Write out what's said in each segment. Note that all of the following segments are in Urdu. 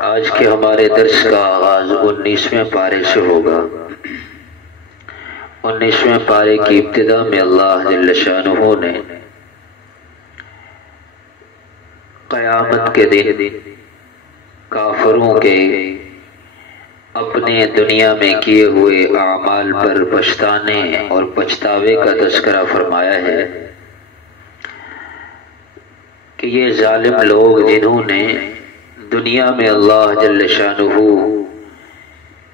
آج کے ہمارے درس کا آغاز 19ویں پارے سے ہوگا۔ 19ویں پارے کی ابتدا میں اللہ جل شانہ نے قیامت کے دن کافروں کے اپنے دنیا میں کیے ہوئے اعمال پر پچھتانے اور پچھتاوے کا تذکرہ فرمایا ہے کہ یہ ظالم لوگ جنہوں نے دنیا میں اللہ جل شانہ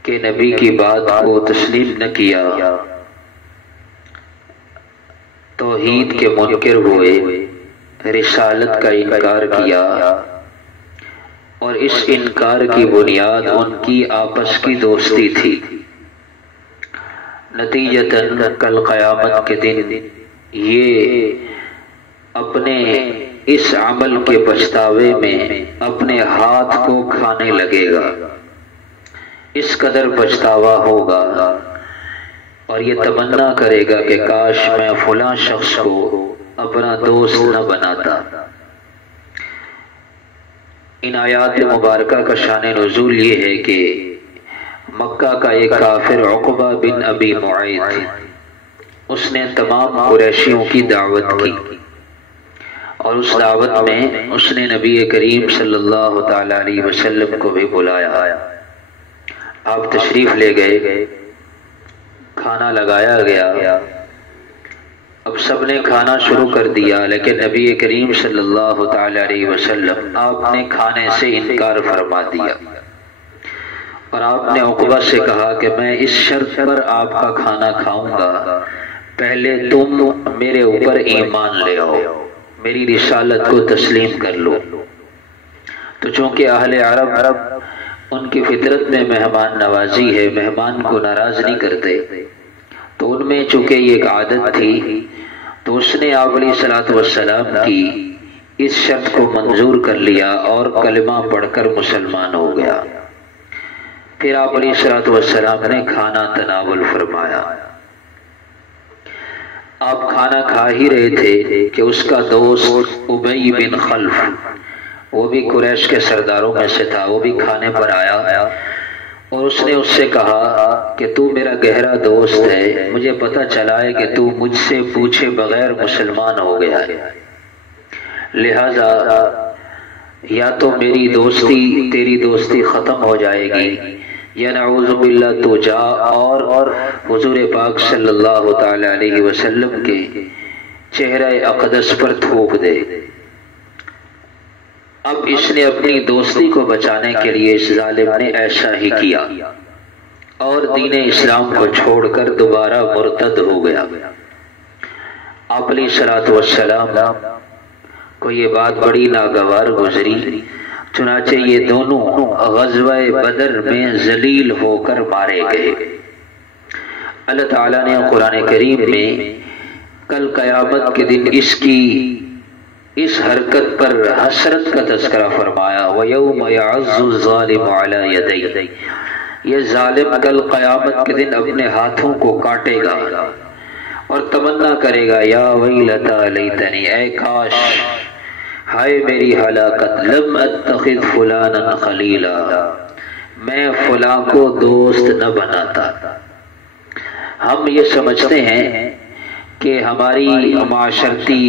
کے نبی کی بات کو تسلیم نہ کیا، توحید کے منکر ہوئے، رسالت کا انکار کیا، اور اس انکار کی بنیاد ان کی آپس کی دوستی تھی۔ نتیجتاً کل قیامت کے دن یہ اپنے اس عمل کے پچھتاوے میں اپنے ہاتھ کو کھانے لگے گا، اس قدر پچھتاوا ہوگا اور یہ تمنا کرے گا کہ کاش میں فلاں شخص کو اپنا دوست نہ بناتا۔ ان آیات مبارکہ کا شان نزول یہ ہے کہ مکہ کا ایک کافر عقبہ بن ابی معیط، اس نے تمام قریشیوں کی دعوت کی اور اس دعوت میں اس نے نبی کریم صلی اللہ تعالی علیہ وسلم کو بھی بلایا۔ آپ تشریف لے گئے، کھانا لگایا گیا، اب سب نے کھانا شروع کر دیا، لیکن نبی کریم صلی اللہ تعالی علیہ وسلم آپ نے کھانے سے انکار فرما دیا اور آپ نے عقبہ سے کہا کہ میں اس شرط پر آپ کا کھانا کھاؤں گا، پہلے تم میرے اوپر ایمان لے آؤ، میری رسالت کو تسلیم کر لو۔ تو چونکہ اہل عرب ان کی فطرت میں مہمان نوازی ہے، مہمان کو ناراض نہیں کرتے، تو ان میں چونکہ یہ ایک عادت تھی، تو اس نے آپ علیہ الصلوۃ والسلام کی اس شرط کو منظور کر لیا اور کلمہ پڑھ کر مسلمان ہو گیا۔ پھر آپ علیہ الصلوۃ والسلام نے کھانا تناول فرمایا۔ آپ کھانا کھا ہی رہے تھے کہ اس کا دوست ابی بن خلف، وہ بھی قریش کے سرداروں میں سے تھا، وہ بھی کھانے پر آیا اور اس نے اس سے کہا کہ تو میرا گہرا دوست ہے، مجھے پتہ چلا ہے کہ تو مجھ سے پوچھے بغیر مسلمان ہو گیا ہے، لہذا یا تو میری دوستی تیری دوستی ختم ہو جائے گی یا نعوذ باللہ تو جا اور حضور پاک صلی اللہ تعالی علیہ وسلم کے چہرہ اقدس پر تھوک دے۔ اب اس نے اپنی دوستی کو بچانے کے لیے اس ظالم نے ایسا ہی کیا اور دین اسلام کو چھوڑ کر دوبارہ مرتد ہو گیا۔ آپ علیہ الصلوۃ والسلام کو یہ بات بڑی ناگوار گزری، چنانچہ یہ دونوں غزوہ بدر میں ذلیل ہو کر مارے گئے۔ اللہ تعالیٰ نے قرآن کریم میں کل قیامت کے دن اس حرکت پر حسرت کا تذکرہ فرمایا، وَيَوْمَ يَعَضُّ الظَّالِمُ عَلَى يَدَيْهِ، یہ ظالم کل قیامت کے دن اپنے ہاتھوں کو کاٹے گا اور تمنا کرے گا، یا ویلتا لیتنی، اے کاش، ہائے میری ہلاکت، لم اتخذ فلانا خلیلا، میں فلاں کو دوست نہ بناتا۔ ہم یہ سمجھتے ہیں کہ ہماری معاشرتی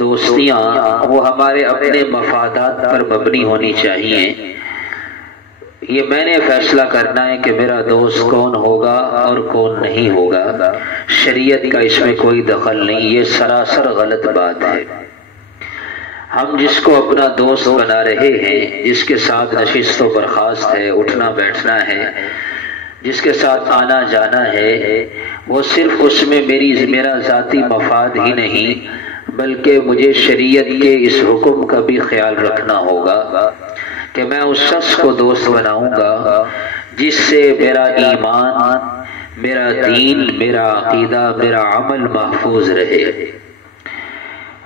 دوستیاں وہ ہمارے اپنے مفادات پر مبنی ہونی چاہیے، یہ میں نے فیصلہ کرنا ہے کہ میرا دوست کون ہوگا اور کون نہیں ہوگا، شریعت کا اس میں کوئی دخل نہیں، یہ سراسر غلط بات ہے۔ ہم جس کو اپنا دوست بنا رہے ہیں، جس کے ساتھ نشست و برخاست ہے، اٹھنا بیٹھنا ہے، جس کے ساتھ آنا جانا ہے، وہ صرف اس میں میرا ذاتی مفاد ہی نہیں بلکہ مجھے شریعت کے اس حکم کا بھی خیال رکھنا ہوگا کہ میں اس شخص کو دوست بناؤں گا جس سے میرا ایمان، میرا دین، میرا عقیدہ، میرا عمل محفوظ رہے۔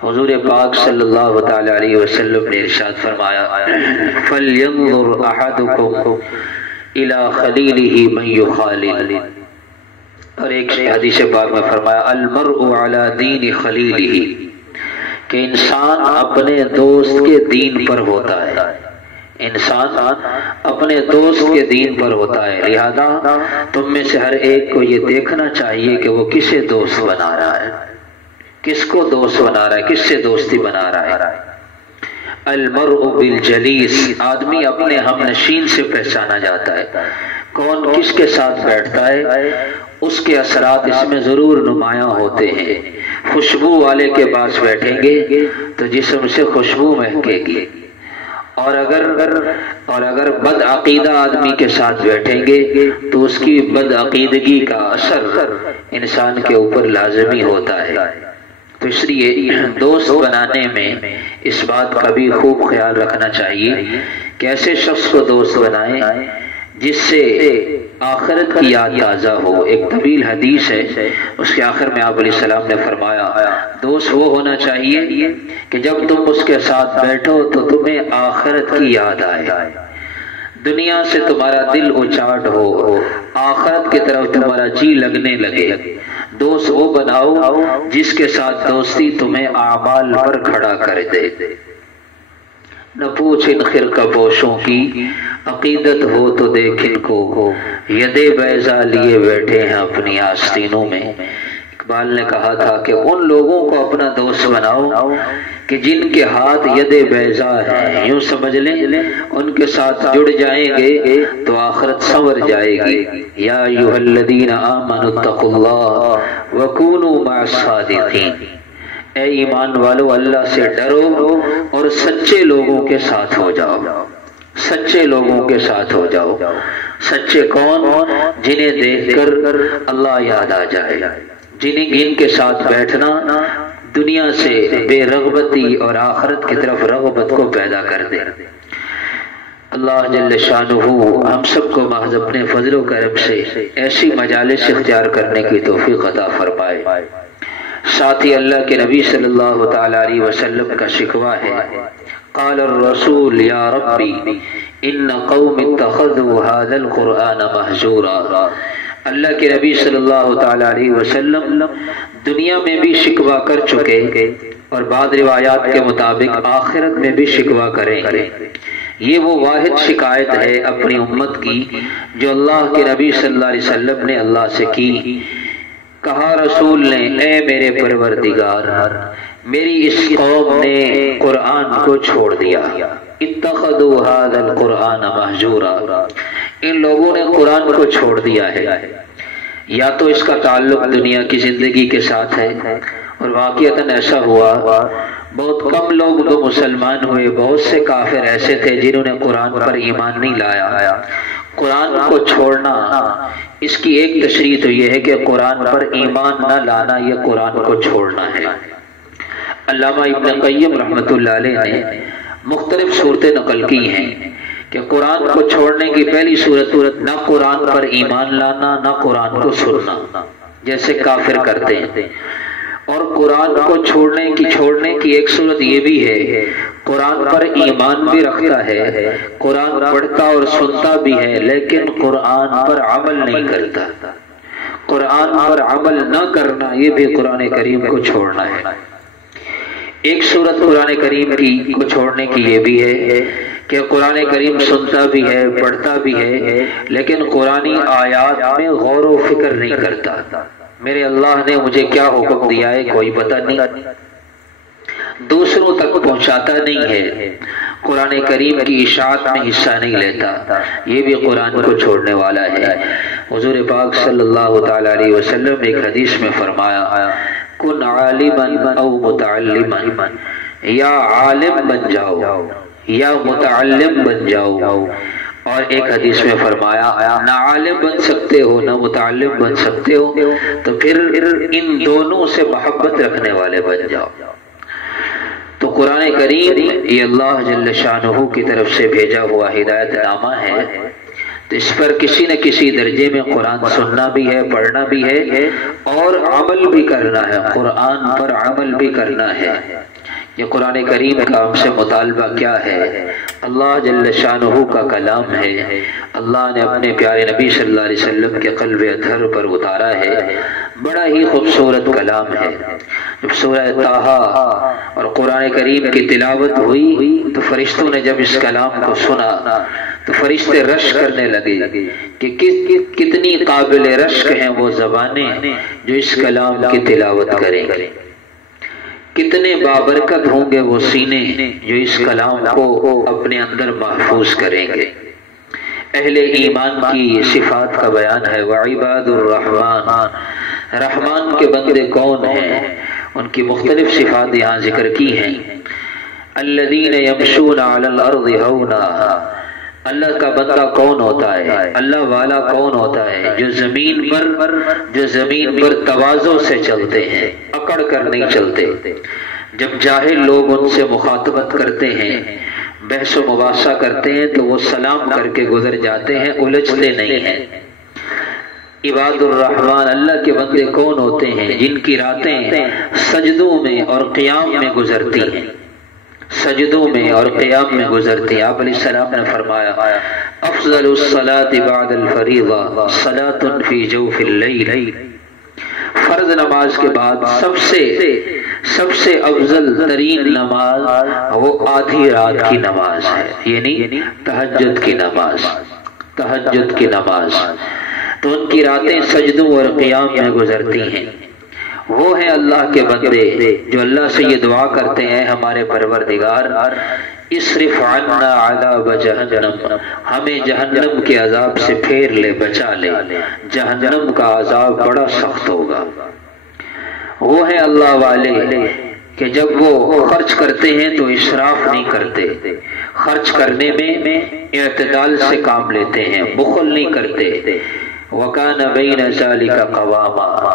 حضور پاک صلی اللہ تعالی علیہ وسلم نے ارشاد فرمایا، فَلْيَنظُرْ أَحَدُكُمْ إِلَى خَلِيلِهِ مَنْ يُخَالِلُ، اور ایک حدیث پاک میں فرمایا، الْمَرْءُ عَلَى دِينِ خَلِيلِهِ، کہ انسان اپنے دوست کے دین پر ہوتا ہے، انسان اپنے دوست کے دین پر ہوتا ہے، لہذا تم میں سے ہر ایک کو یہ دیکھنا چاہیے کہ وہ کسے دوست بنا رہا ہے، کس کو دوست بنا رہا ہے، کس سے دوستی بنا رہا ہے۔ المرء بالجلیس، آدمی اپنے ہم نشین سے پہچانا جاتا ہے، کون کس کے ساتھ بیٹھتا ہے اس کے اثرات اس میں ضرور نمایاں ہوتے ہیں۔ خوشبو والے کے پاس بیٹھیں گے تو جسم سے خوشبو مہکے گی، اور اگر بد عقیدہ آدمی کے ساتھ بیٹھیں گے تو اس کی بد عقیدگی کا اثر انسان کے اوپر لازمی ہوتا ہے۔ تو اس لیے دوست بنانے میں اس بات کا بھی خوب خیال رکھنا چاہیے کہ ایسے شخص کو دوست بنائیں جس سے آخرت کی یاد تازہ ہو۔ ایک طویل حدیث ہے، اس کے آخر میں آپ علیہ السلام نے فرمایا دوست وہ ہونا چاہیے کہ جب تم اس کے ساتھ بیٹھو تو تمہیں آخرت کی یاد آئے، دنیا سے تمہارا دل اچاٹ ہو، آخرت کی طرف تمہارا جی لگنے لگے۔ دوست وہ بناؤ جس کے ساتھ دوستی تمہیں اعمال پر کھڑا کر دے۔ نہ پوچھ ان خرقہ پوشوں کی عقیدت ہو تو دیکھ ان کو، یدے بیضا لیے بیٹھے ہیں اپنی آستینوں میں۔ اقبال نے کہا تھا کہ ان لوگوں کو اپنا دوست بناؤ کہ جن کے ہاتھ ید بیضا ہیں، یوں سمجھ لیں ان کے ساتھ جڑ جائیں گے تو آخرت سنور جائے گی۔ یا ایھا الذین آمنوا اتقوا اللہ وکونوا مع الصادقین، اے ایمان والو اللہ سے ڈرو اور سچے لوگوں کے ساتھ ہو جاؤ، سچے لوگوں کے ساتھ ہو جاؤ۔ سچے کون؟ جنہیں دیکھ کر اللہ یاد آ جائے، جن کے ساتھ بیٹھنا دنیا سے بے رغبتی اور آخرت کی طرف رغبت کو پیدا کر دے۔ اللہ جل شانہ ہم سب کو محض اپنے فضل و کرم سے ایسی مجالس اختیار کرنے کی توفیق عطا فرمائے۔ ساتھ ہی اللہ کے نبی صلی اللہ تعالی علیہ وسلم کا شکوہ ہے، قال الرسول یا ربی ان قوم اتخذوا هذا القرآن مہجورا۔ اللہ کے نبی صلی اللہ تعالی علیہ وسلم دنیا میں بھی شکوہ کر چکے اور بعض روایات کے مطابق آخرت میں بھی شکوہ کریں گے۔ یہ وہ واحد شکایت ہے اپنی امت کی جو اللہ کے نبی صلی اللہ علیہ وسلم نے اللہ سے کی۔ کہا رسول نے، اے میرے پروردگار، میری اس قوم نے قرآن کو چھوڑ دیا، اتخذوا هذا القرآن مہجورا، ان لوگوں نے قرآن کو چھوڑ دیا ہے۔ یا تو اس کا تعلق دنیا کی زندگی کے ساتھ ہے، اور واقعتاً ایسا ہوا، بہت کم لوگ تو مسلمان ہوئے، بہت سے کافر ایسے تھے جنہوں نے قرآن پر ایمان نہیں لایا۔ قرآن کو چھوڑنا، اس کی ایک تشریح تو یہ ہے کہ قرآن پر ایمان نہ لانا یہ قرآن کو چھوڑنا ہے۔ علامہ ابن قیم رحمۃ اللہ علیہ نے مختلف صورتیں نقل کی ہیں کہ قرآن کو چھوڑنے کی پہلی صورت نہ قرآن پر ایمان لانا، نہ قرآن کو سننا، جیسے کافر کرتے ہیں۔ اور قرآن کو چھوڑنے کی ایک صورت یہ بھی ہے، قرآن پر ایمان بھی رکھتا ہے، قرآن پڑھتا اور سنتا بھی ہے، لیکن قرآن پر عمل نہیں کرتا۔ قرآن پر عمل نہ کرنا یہ بھی قرآن کریم کو چھوڑنا ہے۔ ایک صورت قرآن کریم کو چھوڑنے کی یہ بھی ہے کہ قرآن کریم سنتا بھی ہے، پڑھتا بھی ہے، لیکن قرآنی آیات میں غور و فکر نہیں کرتا۔ میرے اللہ نے مجھے کیا حکم دیا ہے کوئی پتہ نہیں، دوسروں تک پہنچاتا نہیں ہے، قرآن کریم کی اشاعت میں حصہ نہیں لیتا، یہ بھی قرآن کو چھوڑنے والا ہے۔ حضور پاک صلی اللہ تعالی علیہ وسلم ایک حدیث میں فرمایا، کن عالما او متعلما، یا عالم بن جاؤ یا متعلم بن جاؤ۔ اور ایک حدیث میں فرمایا، نہ عالم بن سکتے ہو نہ متعلم بن سکتے ہو تو پھر ان دونوں سے محبت رکھنے والے بن جاؤ۔ تو قرآن کریم یہ اللہ جل شانہ کی طرف سے بھیجا ہوا ہدایت نامہ ہے، تو اس پر کسی نہ کسی درجے میں قرآن سننا بھی ہے، پڑھنا بھی ہے، اور عمل بھی کرنا ہے، قرآن پر عمل بھی کرنا ہے۔ یہ قرآن کریم کا ہم سے مطالبہ کیا ہے؟ اللہ جل شانہ کا کلام ہے، اللہ نے اپنے پیارے نبی صلی اللہ علیہ وسلم کے قلب اطہر پر اتارا ہے، بڑا ہی خوبصورت کلام ہے۔ جب سورہ طٰہٰ اور قرآن کریم کی تلاوت ہوئی تو فرشتوں نے جب اس کلام کو سنا تو فرشتے رشک کرنے لگے کہ کتنی قابل رشک ہیں وہ زبانیں جو اس کلام کی تلاوت کریں گے، کتنے بابرکت ہوں گے وہ سینے جو اس کلام کو اپنے اندر محفوظ کریں گے۔ اہل ایمان کی صفات کا بیان ہے، وعباد الرحمن، رحمان کے بندے کون ہیں، ان کی مختلف صفات یہاں ذکر کی ہیں۔ الذین یمشون علی الارض ہونا، اللہ کا بندہ کون ہوتا ہے، اللہ والا کون ہوتا ہے، جو زمین پر تواضع سے چلتے ہیں، اکڑ کر نہیں چلتے۔ جب جاہل لوگ ان سے مخاطبت کرتے ہیں، بحث و مباحثہ کرتے ہیں تو وہ سلام کر کے گزر جاتے ہیں، الجھتے نہیں ہیں۔ عباد الرحمن، اللہ کے بندے کون ہوتے ہیں جن کی راتیں سجدوں میں اور قیام میں گزرتی ہیں، سجدوں میں اور قیام میں گزرتی ہیں۔ آپ علیہ السلام نے فرمایا افضل الصلاة بعد الفریضہ صلاة فی جوف اللیل، فرض نماز کے بعد سب سے افضل ترین نماز وہ آدھی رات کی نماز ہے، یعنی تہجد کی نماز، تہجد کی نماز۔ تو ان کی راتیں سجدوں اور قیام میں گزرتی ہیں۔ وہ ہیں اللہ کے بندے جو اللہ سے یہ دعا کرتے ہیں، ہمارے پروردگار اصرف عنا عذاب جہنم، ہمیں جہنم کے عذاب سے پھیر لے، بچا لے، جہنم کا عذاب بڑا سخت ہوگا۔ وہ ہیں اللہ والے کہ جب وہ خرچ کرتے ہیں تو اسراف نہیں کرتے، خرچ کرنے میں اعتدال سے کام لیتے ہیں، بخل نہیں کرتے۔ وَكَانَ بَيْنَ ذَلِكَ قَوَامًا،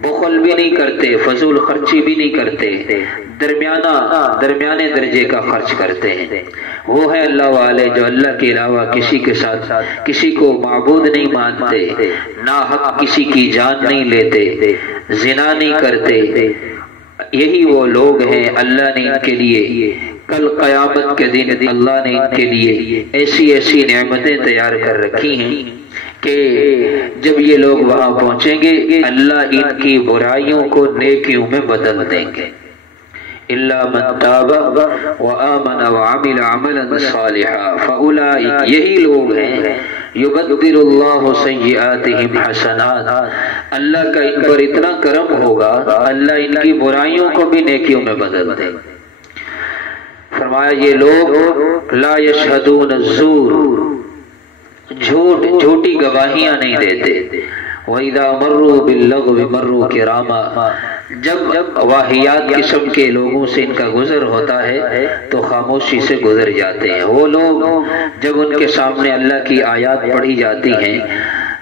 بخل بھی نہیں کرتے، فضول خرچی بھی نہیں کرتے، درمیانے درجے کا خرچ کرتے ہیں۔ وہ ہے اللہ والے جو اللہ کے علاوہ کسی کے ساتھ کسی کو معبود نہیں مانتے، ناحق کسی کی جان نہیں لیتے، زنا نہیں کرتے۔ یہی وہ لوگ ہیں اللہ نے ان کے لیے کل قیامت کے دن اللہ نے ان کے لیے ایسی نعمتیں تیار کر رکھی ہیں کہ جب یہ لوگ وہاں پہنچیں گے اللہ ان کی برائیوں کو نیکیوں میں بدل دیں گے۔ الا من تاب وآمن وعمل عملا صالحا فاولئک، یہی لوگ ہیں یبدل اللہ سیئاتہم حسنات، اللہ کا ان پر اتنا کرم ہوگا اللہ ان کی برائیوں کو بھی نیکیوں میں بدل دے۔ فرمایا یہ لوگ لا یشہدون الزور، جھوٹی گواہیاں نہیں دیتے۔ وَإِذَا مَرُّوا بِاللَّغْوِ مَرُّوا كِرَامًا، جب واہیات قسم کے لوگوں سے ان کا گزر ہوتا ہے تو خاموشی سے گزر جاتے ہیں۔ وہ لوگ جب ان کے سامنے اللہ کی آیات پڑھی جاتی ہیں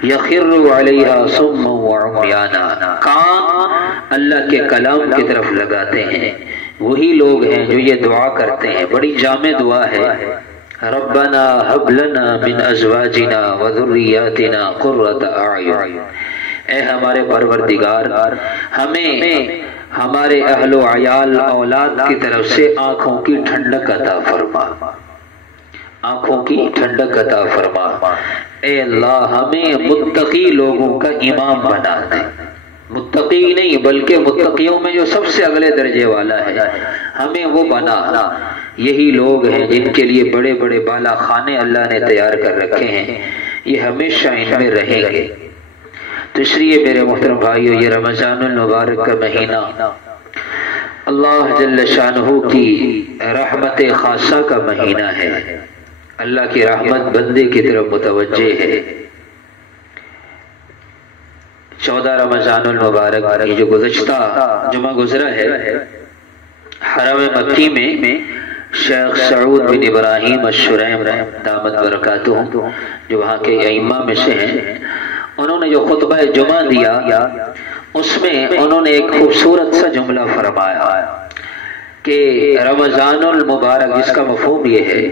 يَخِرُّ عَلَيْهَا صُمًّا وَعُمْيَانًا، کان اللہ کے کلام کی طرف لگاتے ہیں۔ وہی لوگ ہیں جو یہ دعا کرتے ہیں، بڑی جامع دعا ہے، ربنا هب لنا من ازواجنا وذریاتنا قرۃ اعین، اے ہمارے پروردگار ہمیں ہمارے اہل و عیال اولاد کی طرف سے آنکھوں کی ٹھنڈک عطا فرما، آنکھوں کی ٹھنڈک عطا فرما۔ اے اللہ ہمیں متقی لوگوں کا امام بنا دے، متقی نہیں بلکہ متقیوں میں جو سب سے اگلے درجے والا ہے ہمیں وہ بنا۔ یہی لوگ ہیں جن کے لیے بڑے بڑے بالا خانے اللہ نے تیار کر رکھے ہیں، یہ ہمیشہ ان میں رہیں گے۔ تو اس لیے میرے محترم بھائیو، یہ رمضان المبارک کا مہینہ اللہ جل شانہ کی رحمت خاصہ کا مہینہ ہے، اللہ کی رحمت بندے کی طرف متوجہ ہے۔ 14 رمضان المبارک یہ جو گزشتہ جمعہ گزرا ہے، حرم مکی میں شیخ سعود بن ابراہیم الشریم دامت برکاتہ جو وہاں کے ائمہ میں سے ہیں، انہوں نے جو خطبہ جمعہ دیا اس میں انہوں نے ایک خوبصورت سا جملہ فرمایا کہ رمضان المبارک، جس کا مفہوم یہ ہے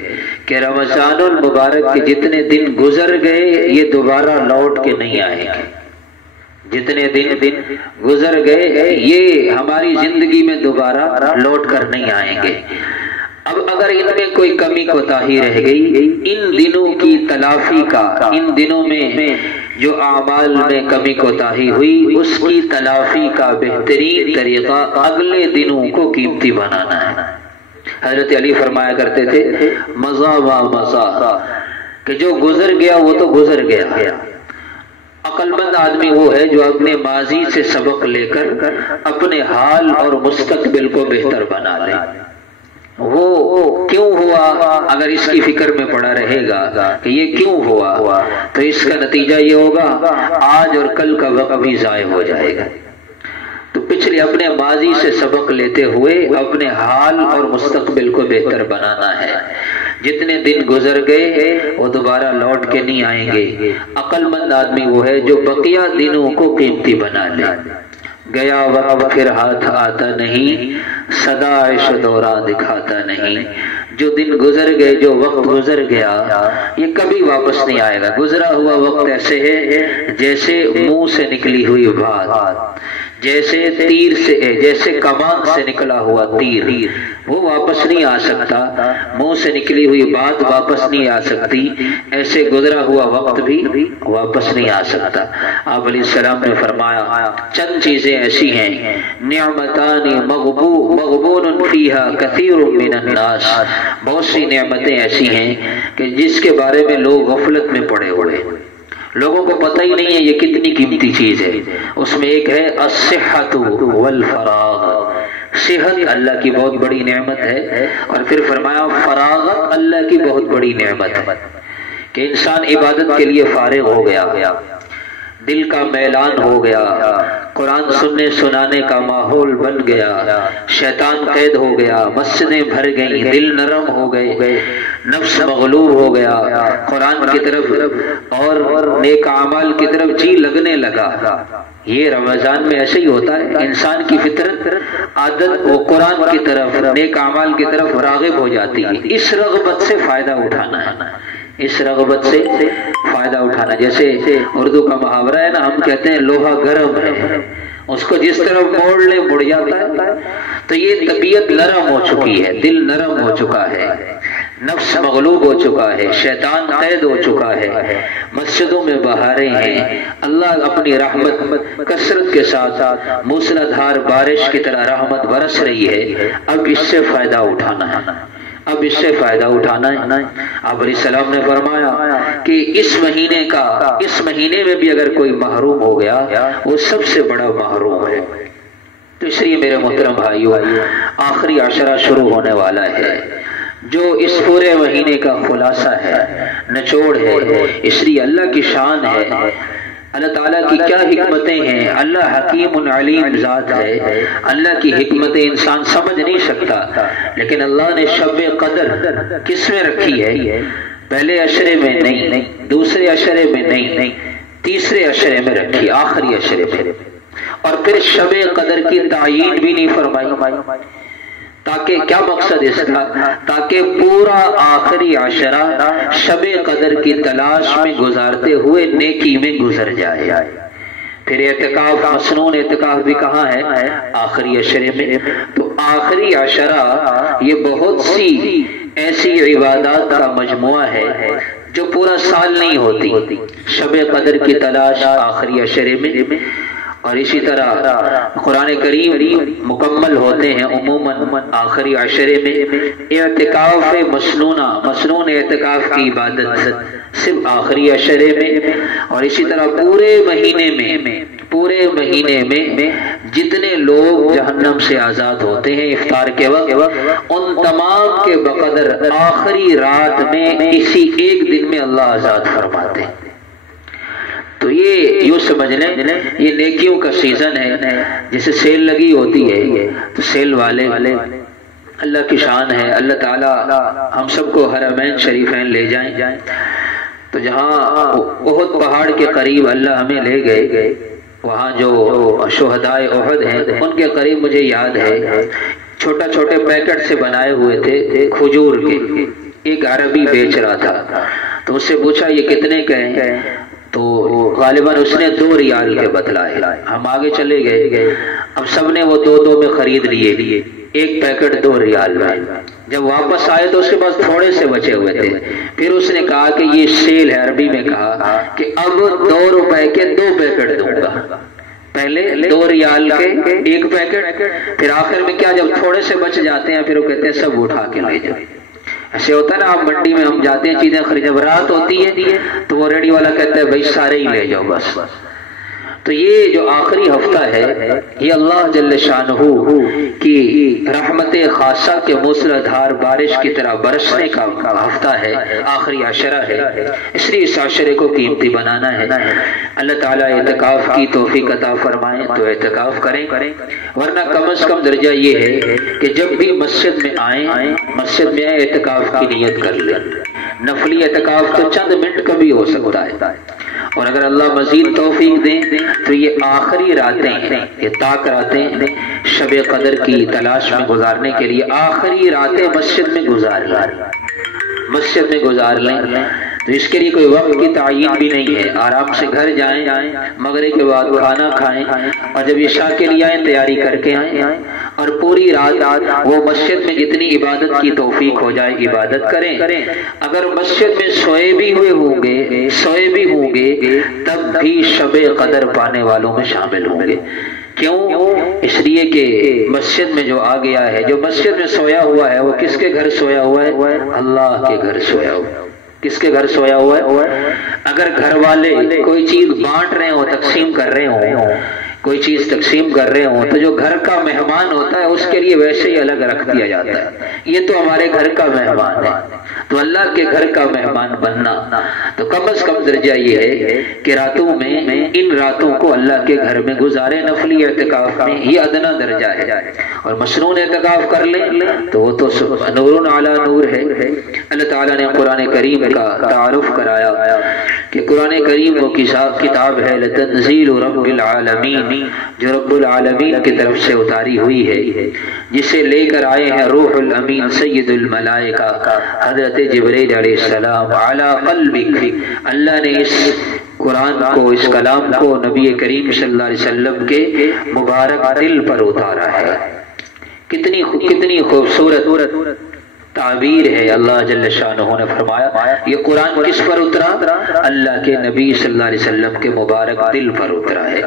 کہ رمضان المبارک کے جتنے دن گزر گئے یہ دوبارہ لوٹ کے نہیں آئیں گے، جتنے دن گزر گئے یہ ہماری زندگی میں دوبارہ لوٹ کر نہیں آئیں گے۔ اب اگر ان میں کوئی کمی کوتاہی رہ گئی، ان دنوں کی تلافی کا، ان دنوں میں جو اعمال میں کمی کوتاہی ہوئی اس کی تلافی کا بہترین طریقہ اگلے دنوں کو قیمتی بنانا ہے۔ حضرت علی فرمایا کرتے تھے مضی و مضی، کہ جو گزر گیا وہ تو گزر گیا۔ عقل مند آدمی وہ ہے جو اپنے ماضی سے سبق لے کر اپنے حال اور مستقبل کو بہتر بنا لے۔ وہ کیوں ہوا اگر اس کی فکر میں پڑا رہے گا کہ یہ کیوں ہوا، تو اس کا نتیجہ یہ ہوگا آج اور کل کا وقت بھی ضائع ہو جائے گا۔ تو پچھلے اپنے ماضی سے سبق لیتے ہوئے اپنے حال اور مستقبل کو بہتر بنانا ہے۔ جتنے دن گزر گئے وہ دوبارہ لوٹ کے نہیں آئیں گے۔ عقل مند آدمی وہ ہے جو بقیہ دنوں کو قیمتی بنا لے۔ گیا وقت پھر ہاتھ آتا نہیں، سدا عیش دورہ دکھاتا نہیں۔ جو دن گزر گئے، جو وقت گزر گیا، یہ کبھی واپس نہیں آئے گا۔ گزرا ہوا وقت ایسے ہے جیسے منہ سے نکلی ہوئی بات، جیسے تیر سے، جیسے کمان سے نکلا ہوا تیر، وہ واپس نہیں آ سکتا۔ منہ سے نکلی ہوئی بات واپس نہیں آ سکتی، ایسے گزرا ہوا وقت بھی واپس نہیں آ سکتا۔ آپ علیہ السلام نے فرمایا چند چیزیں ایسی ہیں، نعمتان مغبون فیہا کثیر من الناس، بہت سی نعمتیں ایسی ہیں کہ جس کے بارے میں لوگ غفلت میں پڑے ہوئے، لوگوں کو پتہ ہی نہیں ہے یہ کتنی قیمتی چیز ہے۔ اس میں ایک ہے الصحت والفراغ، صحت اللہ کی بہت بڑی نعمت ہے، اور پھر فرمایا فراغت اللہ کی بہت بڑی نعمت ہے، کہ انسان عبادت کے لیے فارغ ہو گیا، دل کا میلان ہو گیا، قرآن سننے سنانے کا ماحول بن گیا، شیطان قید ہو گیا، مسجدیں بھر گئیں، دل نرم ہو گئے، نفس مغلوب ہو گیا، قرآن کی طرف اور نیک اعمال کی طرف جی لگنے لگا۔ یہ رمضان میں ایسے ہی ہوتا ہے، انسان کی فطرت عادت وہ قرآن کی طرف، نیک اعمال کی طرف راغب ہو جاتی ہے۔ اس رغبت سے فائدہ اٹھانا ہے، اس رغبت سے فائدہ اٹھانا۔ جیسے اردو کا محاورہ ہے نا، ہم کہتے ہیں لوہا گرم ہے، اس کو جس طرف موڑ لے مڑ جاتا ہے۔ تو یہ طبیعت نرم ہو چکی ہے، دل نرم ہو چکا ہے، نفس مغلوب ہو چکا ہے، شیطان قید ہو چکا ہے، مسجدوں میں بہاریں ہیں، اللہ اپنی رحمت کثرت کے ساتھ موسلادھار بارش کی طرح رحمت برس رہی ہے۔ اب اس سے فائدہ اٹھانا ہے، اب اس سے فائدہ اٹھانا ہے۔ آپ علیہ السلام نے فرمایا کہ اس مہینے میں بھی اگر کوئی محروم ہو گیا وہ سب سے بڑا محروم ہے۔ تو اس لیے میرے محترم بھائیو، آخری عشرہ شروع ہونے والا ہے جو اس پورے مہینے کا خلاصہ ہے، نچوڑ ہے۔ اس لیے اللہ کی شان ہے، اللہ تعالیٰ کی کیا حکمتیں ہیں، اللہ حکیم علیم ذات ہے، اللہ کی حکمتیں انسان سمجھ نہیں سکتا، لیکن اللہ نے شب قدر کس میں رکھی ہے؟ پہلے عشرے میں نہیں، دوسرے عشرے میں نہیں، تیسرے عشرے میں رکھی، آخری عشرے میں۔ اور پھر شب قدر کی تعیین بھی نہیں فرمائی، تاکہ کیا مقصد اس کا؟ تاکہ پورا آخری عشرہ شب قدر کی تلاش میں گزارتے ہوئے نیکی میں گزر جائے۔ پھر اعتکاف، مسنون اعتکاف بھی کہاں ہے؟ آخری عشرے میں۔ تو آخری عشرہ یہ بہت سی ایسی عبادات کا مجموعہ ہے جو پورا سال نہیں ہوتی۔ شب قدر کی تلاش آخری عشرے میں، اور اسی طرح قرآن کریم مکمل ہوتے ہیں عموماً آخری عشرے میں۔ اعتکاف مسنون اعتکاف کی عبادت صرف آخری عشرے میں، اور اسی طرح پورے مہینے میں جتنے لوگ جہنم سے آزاد ہوتے ہیں افطار کے وقت، ان تمام کے بقدر آخری رات میں اسی ایک دن میں اللہ آزاد فرماتے ہیں۔ تو یہ یوں سمجھ لیں یہ نیکیوں کا سیزن ہے، جیسے سیل لگی ہوتی ہے تو سیل والے اللہ کی شان ہے۔ اللہ تعالیٰ ہم سب کو حرمین شریفین لے جائیں، تو جہاں احد پہاڑ کے قریب اللہ ہمیں لے گئے، وہاں جو شہدائے احد ہیں ان کے قریب مجھے یاد ہے چھوٹے پیکٹ سے بنائے ہوئے تھے کھجور کے، ایک عربی بیچ رہا تھا، تو اس سے پوچھا یہ کتنے کے ہیں؟ تو غالباً اس نے 2 ریال کے بتلائے. ہم آگے چلے گئے، اب سب نے وہ 2 میں خرید لیے، ایک پیکٹ 2 ریال میں. جب واپس آئے تو اس کے پاس تھوڑے سے بچے ہوئے تھے. پھر اس نے کہا کہ یہ سیل ہے، عربی میں کہا کہ اب 2 روپے کے 2 پیکٹ دوں گا. پہلے 2 ریال کے 1 پیکٹ، پھر آخر میں کیا، جب تھوڑے سے بچ جاتے ہیں پھر وہ کہتے ہیں سب اٹھا کے لے جاؤ. ایسے ہوتا ہے نا، آپ منڈی میں ہم جاتے ہیں چیزیں خریدنے، جب رات ہوتی ہے تو وہ ریڈی والا کہتا ہے بھائی سارے ہی لے جاؤ بس. تو یہ جو آخری ہفتہ ہے یہ اللہ جل شانہ کی رحمت خاصہ کے موسلادھار بارش کی طرح برسنے کا ہفتہ ہے، آخری عشرہ ہے. اس لیے اس عشرے کو قیمتی بنانا ہے. اللہ تعالیٰ اعتکاف کی توفیق عطا فرمائیں تو اعتکاف کریں، ورنہ کم از کم درجہ یہ ہے کہ جب بھی مسجد میں آئیں اعتکاف کی نیت کر لیں. نفلی اعتکاف تو چند منٹ کا بھی ہو سکتا ہے، اور اگر اللہ مزید توفیق دیں تو یہ آخری راتیں ہیں، یہ تاک راتیں شب قدر کی تلاش میں گزارنے کے لیے آخری راتیں مسجد میں گزار لیں. تو اس کے لیے کوئی وقت کی تعین بھی نہیں ہے. آرام سے گھر جائیں، مغرب کے بعد کھانا کھائیں، اور جب عشاء کے لیے آئیں تیاری کر کے آئیں، اور پوری رات وہ مسجد میں جتنی عبادت کی توفیق ہو جائے عبادت کریں. اگر مسجد میں سوئے بھی ہوں گے تب بھی شب قدر پانے والوں میں شامل ہوں گے. کیوں؟ اس لیے کہ مسجد میں جو آ گیا ہے، جو مسجد میں سویا ہوا ہے، وہ کس کے گھر سویا ہوا ہے؟ اللہ کے گھر سویا ہوا ہے. کس کے گھر سویا ہوا ہے؟ اگر گھر والے کوئی چیز بانٹ رہے ہوں، تقسیم کر رہے ہوں تو جو گھر کا مہمان ہوتا ہے اس کے لیے ویسے ہی الگ رکھ دیا جاتا ہے. یہ تو ہمارے گھر کا مہمان ہے، تو اللہ کے گھر کا مہمان بننا تو کم از کم درجہ یہ ہے کہ راتوں میں ان راتوں کو اللہ کے گھر میں گزارے. نفلی اعتکاف میں یہ ادنا درجہ ہے، اور مسنون اعتکاف کر لیں تو وہ تو نور علی نور ہے. اللہ تعالیٰ نے قرآن کریم کا تعارف کرایا کہ قرآن کریم وہ کتاب ہے لتنزیل رب العالمین، جو رب العالمین کی طرف سے اتاری ہوئی ہے، جسے لے کر آئے ہیں روح الامین سید الملائکہ حضرت جبریل علیہ السلام علی قلبک. اللہ نے اس قرآن کو، اس کلام کو نبی کریم صلی اللہ علیہ وسلم کے مبارک دل پر اتارا ہے. کتنی خوبصورت تعبیر ہے. اللہ جل شانہ نے فرمایا یہ قرآن کس پر اترا؟ اللہ کے نبی صلی اللہ علیہ وسلم کے مبارک دل پر اترا ہے.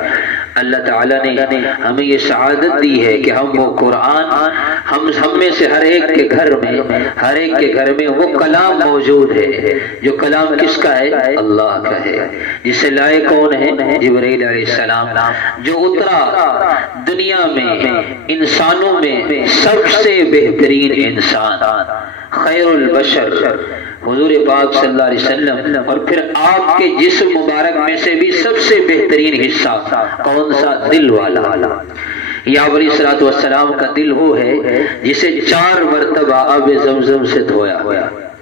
اللہ تعالیٰ نے ہمیں یہ سعادت دی ہے کہ ہم وہ قرآن، ہم میں سے ہر ایک کے گھر میں وہ کلام موجود ہے. جو کلام کس کا ہے؟ اللہ کا ہے. جسے لائے کون ہے؟ جبریل علیہ السلام، جو اترا دنیا میں انسانوں میں سب سے بہترین انسان، خیر البشر حضور پاک صلی اللہ علیہ وسلم. اور پھر آپ کے جسم مبارک میں سے بھی سب سے بہترین حصہ کون سا؟ دل والا. یا علیہ الصلوۃ والسلام کا دل وہ ہے جسے 4 مرتبہ آب زمزم سے دھویا.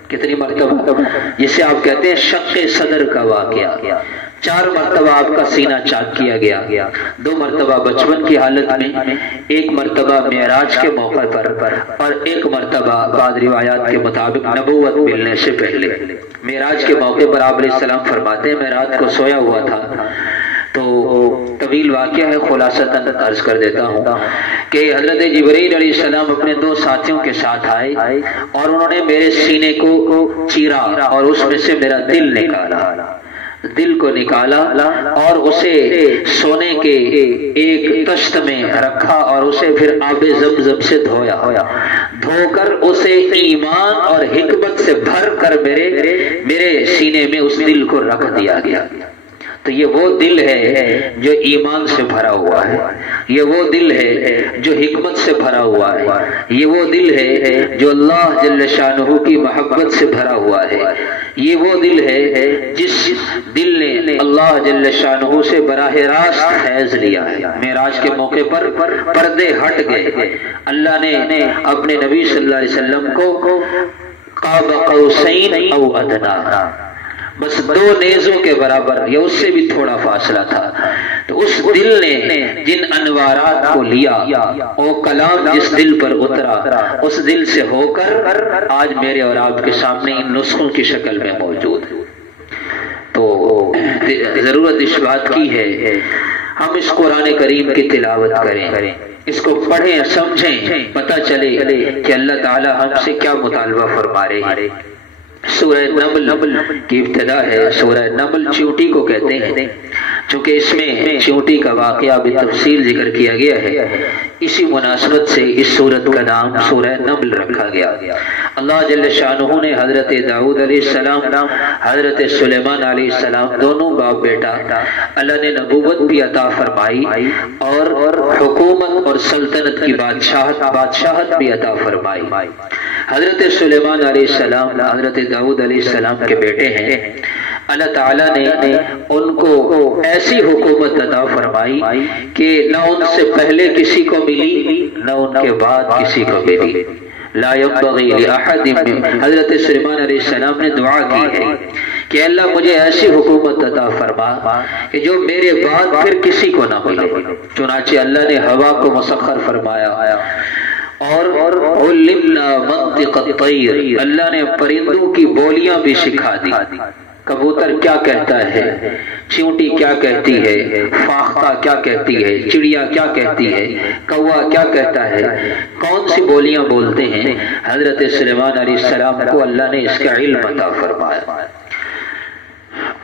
کتنی مرتبہ؟ جسے آپ کہتے ہیں شق صدر کا واقعہ. 4 مرتبہ آپ کا سینہ چاک کیا گیا، 2 مرتبہ بچپن کی حالت میں، 1 مرتبہ معراج کے موقع پر، اور 1 مرتبہ بعض روایات کے مطابق نبوت ملنے سے پہلے. معراج کے موقع پر آپ علیہ السلام فرماتے ہیں میں رات کو سویا ہوا تھا. تو طویل واقعہ ہے، خلاصتاً عرض کر دیتا ہوں کہ حضرت جبرائیل علیہ السلام اپنے 2 ساتھیوں کے ساتھ آئے اور انہوں نے میرے سینے کو چیرا اور اس میں سے میرا دل کو نکالا اور اسے سونے کے ایک تشت میں رکھا اور اسے پھر آب زمزم سے دھو کر اسے ایمان اور حکمت سے بھر کر میرے سینے میں اس دل کو رکھ دیا گیا. تو یہ وہ دل ہے جو ایمان سے بھرا ہوا ہے، یہ وہ دل ہے جو حکمت سے بھرا ہوا ہے، یہ وہ دل ہے جو اللہ جل شانہ کی محبت سے بھرا ہوا ہے، یہ وہ دل ہے جس دل نے اللہ جل شانہ سے براہ راست فیض لیا ہے. معراج کے موقع پر پردے ہٹ گئے. اللہ نے اپنے نبی صلی اللہ علیہ وسلم کو قاب قوسین او ادنا، بس 2 نیزوں کے برابر یا اس سے بھی تھوڑا فاصلہ تھا. تو اس دل نے جن انوارات کو لیا، وہ کلام جس دل پر اترا، اس دل سے ہو کر آج میرے اور آپ کے سامنے ان نسخوں کی شکل میں موجود ہے. تو ضرورت اس بات کی ہے ہم اس قرآن کریم کی تلاوت کریں، اس کو پڑھیں، سمجھیں، پتہ چلے کہ اللہ تعالی ہم سے کیا مطالبہ فرما رہے ہیں۔ سورہ نمل کی ابتدا ہے۔ سورہ نمل چیونٹی کو کہتے ہیں، چونکہ اس میں چیونٹی کا واقعہ بھی تفصیل ذکر کیا گیا ہے، اسی مناسبت سے اس سورت کا نام سورہ نمل رکھا گیا۔ اللہ جل شانہ نے حضرت داؤد علیہ السلام، حضرت سلیمان علیہ السلام، دونوں باپ بیٹا، اللہ نے نبوت بھی عطا فرمائی اور حکومت اور سلطنت کی بادشاہت بھی عطا فرمائی۔ حضرت سلیمان علیہ السلام حضرت داؤد علیہ السلام کے بیٹے ہیں۔ اللہ تعالیٰ نے ان کو ایسی حکومت عطا فرمائی کہ نہ ان سے پہلے کسی کو ملی نہ ان کے بعد کسی کو ملی۔ لا ينبغي لأحد من حضرت سلیمان علیہ السلام نے دعا کی ہے کہ اللہ مجھے ایسی حکومت عطا فرما کہ جو میرے بعد پھر کسی کو نہ ملے۔ چنانچہ اللہ نے ہوا کو مسخر فرمایا اور علمنا منطق الطیر، اللہ نے پرندوں کی بولیاں بھی سکھا دی۔ کبوتر کیا کہتا ہے، چیونٹی کیا کہتی ہے، فاختہ کیا کہتی ہے، چڑیا کیا کہتی ہے، کوا کیا کہتا ہے، کون سی بولیاں بولتے ہیں، حضرت سلیمان علیہ السلام کو اللہ نے اس کا علم عطا فرمایا۔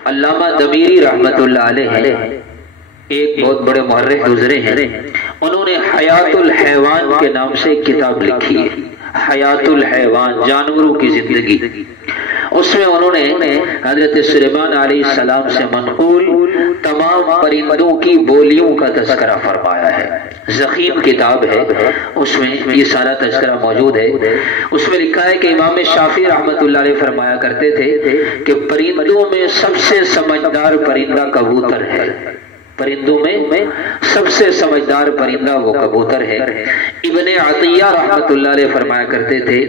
علامہ دمیری رحمت اللہ علیہ ایک بہت بڑے مورخ گزرے ہیں، انہوں نے حیات الحیوان کے نام سے ایک کتاب لکھی ہے، حیات الحیوان، جانوروں کی زندگی۔ اس میں انہوں نے حضرت سلیمان علیہ السلام سے منقول تمام پرندوں کی بولیوں کا تذکرہ فرمایا ہے۔ زخیم کتاب ہے، اس میں یہ سارا تذکرہ موجود ہے۔ اس میں لکھا ہے کہ امام شافعی رحمت اللہ علیہ فرمایا کرتے تھے کہ پرندوں میں سب سے سمجھدار پرندہ کبوتر ہے، پرندوں میں سب سے سمجھدار پرندہ وہ کبوتر ہے۔ ابن عطیہ رحمت اللہ علیہ فرمایا کرتے تھے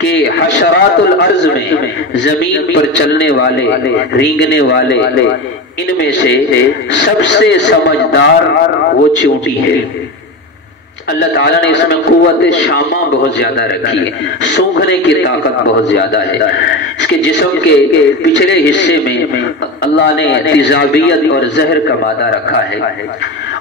کہ حشرات الارض میں زمین پر چلنے والے، رینگنے والے، ان میں سے سب سے سمجھدار وہ چیونٹی ہے۔ اللہ تعالیٰ نے اس میں قوت شامہ بہت زیادہ رکھی ہے، سونگھنے کی طاقت بہت زیادہ ہے۔ اس کے جسم کے پچھلے حصے میں اللہ نے تیزابیت اور زہر کا مادہ رکھا ہے،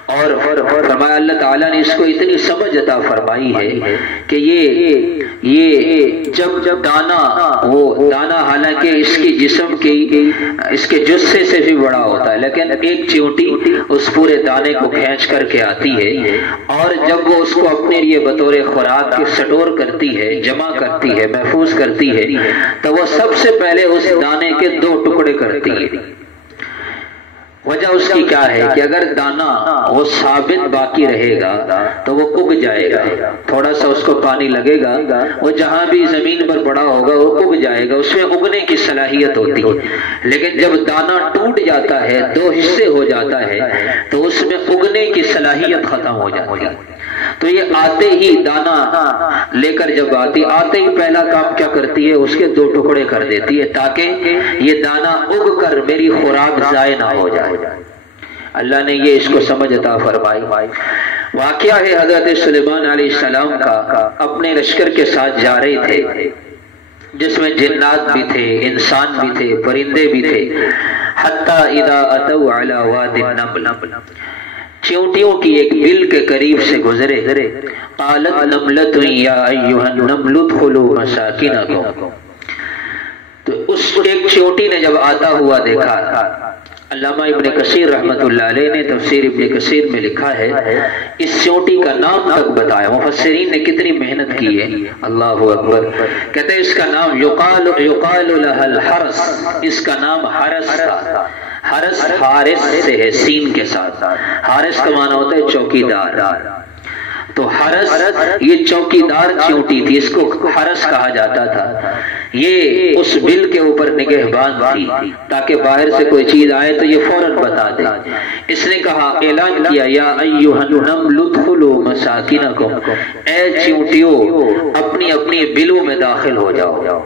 اور فرمایا اللہ تعالیٰ نے اس کو اتنی سمجھ عطا فرمائی ہے کہ یہ جب دانا، وہ دانا حالانکہ اس کے جسم کی، اس کے جثے سے بھی بڑا ہوتا ہے، لیکن ایک چیونٹی اس پورے دانے کو کھینچ کر کے آتی ہے، اور جب وہ اس کو اپنے لیے بطور خوراک کی سٹور کرتی ہے، جمع کرتی ہے، محفوظ کرتی ہے، تو وہ سب سے پہلے اس دانے کے 2 ٹکڑے کرتی ہے۔ وجہ اس کی کیا ہے کہ اگر دانا وہ ثابت باقی رہے گا تو وہ اگ جائے گا، تھوڑا سا اس کو پانی لگے گا، وہ جہاں بھی زمین پر بڑا ہوگا وہ اگ جائے گا، اس میں اگنے کی صلاحیت ہوتی ہے۔ لیکن جب دانا ٹوٹ جاتا ہے، 2 حصے ہو جاتا ہے، تو اس میں اگنے کی صلاحیت ختم ہو جاتی ہے۔ تو یہ آتے ہی دانا لے کر جب آتے ہی پہلا کام کیا کرتی ہے، اس کے 2 ٹکڑے کر دیتی ہے تاکہ یہ دانا اگ کر میری خوراک ضائع نہ ہو جائے۔ اللہ نے یہ اس کو سمجھ عطا فرمائی۔ واقعہ ہے حضرت سلیمان علیہ السلام کا، اپنے لشکر کے ساتھ جا رہے تھے جس میں جنات بھی تھے، انسان بھی تھے، پرندے بھی تھے۔ حتی اذا اتوا علی واد النمل، چیونٹیوں کی ایک بل کے قریب سے گزرے۔ قالت نملۃ یا ایھا النمل ادخلوا مساکنکم، تو اس ایک چیونٹی نے جب آتا ہوا دیکھا، علامہ ابن کثیر رحمت اللہ علیہ نے تفسیر ابن کثیر میں لکھا ہے، اس چیونٹی کا نام تک بتایا، مفسرین نے کتنی محنت کی ہے، اللہ اکبر۔ کہتے ہیں اس کا نام یقال لها الحرس، اس کا نام حرس تھا۔ حرس حارس سے ہے، سین کے ساتھ، حارس کا معنی ہوتا ہے چوکیدار، تو حرس یہ چوکیدار چیونٹی تھی، اس کو حرس کہا جاتا تھا۔ یہ اس بل کے اوپر نگہبان تھی تاکہ باہر سے کوئی چیز آئے تو یہ فوراً بتا دے۔ اس نے کہا، اعلان کیا، یا ایھا النمل ادخلوا مساکنکم، اے چیونٹیوں اپنی اپنی بلوں میں داخل ہو جاؤ۔